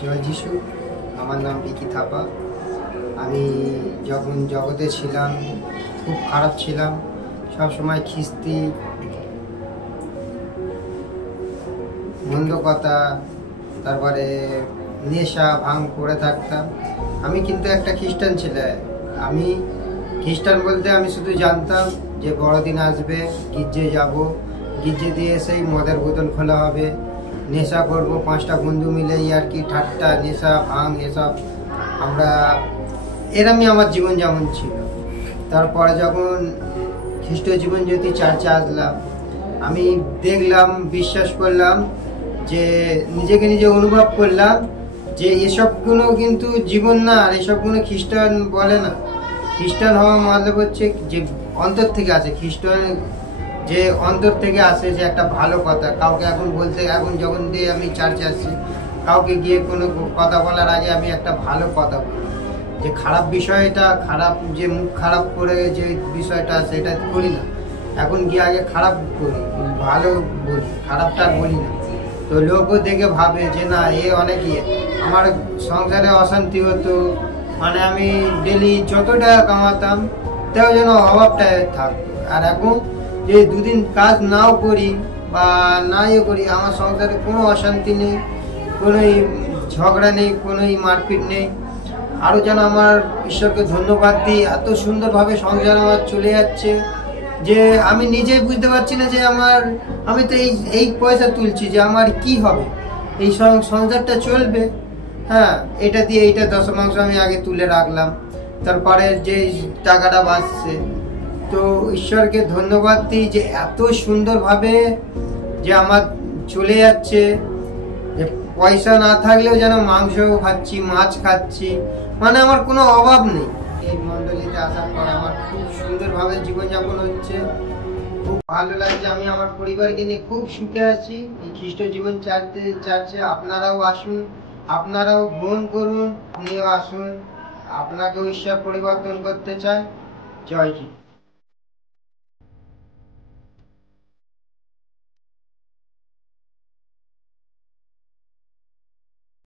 জয় যিশু। আমার নাম বিকি থাপা। আমি যখন জগতে ছিলাম খুব খারাপ ছিলাম, সবসময় খিস্তি, মন্দ কথা, তারপরে নেশা ভাঙ করে থাকতাম। আমি কিন্তু একটা খ্রিস্টান ছেলে। আমি খ্রিস্টান বলতে আমি শুধু জানতাম যে বড়দিন আসবে, গির্জে যাব, গির্জে দিয়ে সেই মদের বোতল খোলা হবে, নেশা করব, 5টা বন্ধু মিলে ইয়ার্কি ঠাট্টা, নেশা ভাঙ এসব আমরা, এরমই আমার জীবন যেমন ছিল। তারপরে যখন খ্রিস্ট জীবন জ্যোতি চার্চে আসলাম, আমি দেখলাম, বিশ্বাস করলাম, যে নিজেকে নিজে অনুভব করলাম যে এসবগুলো কিন্তু জীবন না, আর এসবগুলো খ্রিস্টান বলে না। খ্রিস্টান হওয়া মানে হচ্ছে যে অন্তর থেকে আসে, খ্রিস্টান যে অন্তর থেকে আসে, যে একটা ভালো কথা কাউকে এখন বলতে, এখন যখন দিয়ে আমি চার্চে আসছি, কাউকে গিয়ে কোনো কথা বলার আগে আমি একটা ভালো কথা বলি, যে খারাপ বিষয়টা, খারাপ যে মুখ খারাপ করে যে বিষয়টা সেটা করি না। এখন গিয়ে আগে খারাপ করি, ভালো বলি, খারাপটা বলি না। তো লোকও দেখে ভাবে যে না, এ অনেক ইয়ে। আমার সংসারে অশান্তি হতো, মানে আমি ডেলি যত টাকা কামাতাম তাও যেন অভাবটা থাকতো। আর এখন যে দুদিন কাজ নাও করি বা না ইয়ে করি, আমার সংসারে কোনো অশান্তি নেই, কোনো ঝগড়া নেই, কোনো মারপিট নেই। আরও যেন আমার ঈশ্বরকে ধন্যবাদ দিই, এত সুন্দরভাবে সংসার আমার চলে যাচ্ছে যে আমি নিজেই বুঝতে পারছি না যে আমি তো এই পয়সা তুলছি, যে আমার কি হবে, এই সংসারটা চলবে। হ্যাঁ, এটা দিয়ে এইটা দশমাংশ আমি আগে তুলে রাখলাম, তারপরে যে টাকাটা বাঁচছে, তো ঈশ্বরকে ধন্যবাদ দিই যে এত সুন্দরভাবে যে আমার চলে যাচ্ছে, যে পয়সা না থাকলেও যেন মাংস খাচ্ছি, মাছ খাচ্ছি, মানে আমার কোনো অভাব নেই। এই মণ্ডলীতে আসার পর আমার খুব সুন্দরভাবে জীবনযাপন হচ্ছে, খুব ভালো লাগছে। আমি আমার পরিবারকে নিয়ে খুব সুখে আছি এই খ্রিস্ট জীবন চার্চে। আপনারাও আসুন, আপনারাও গ্রহণ করুন, আপনিও আসুন, আপনাকেও ঈশ্বর পরিবর্তন করতে চায়। জয় শ্রী।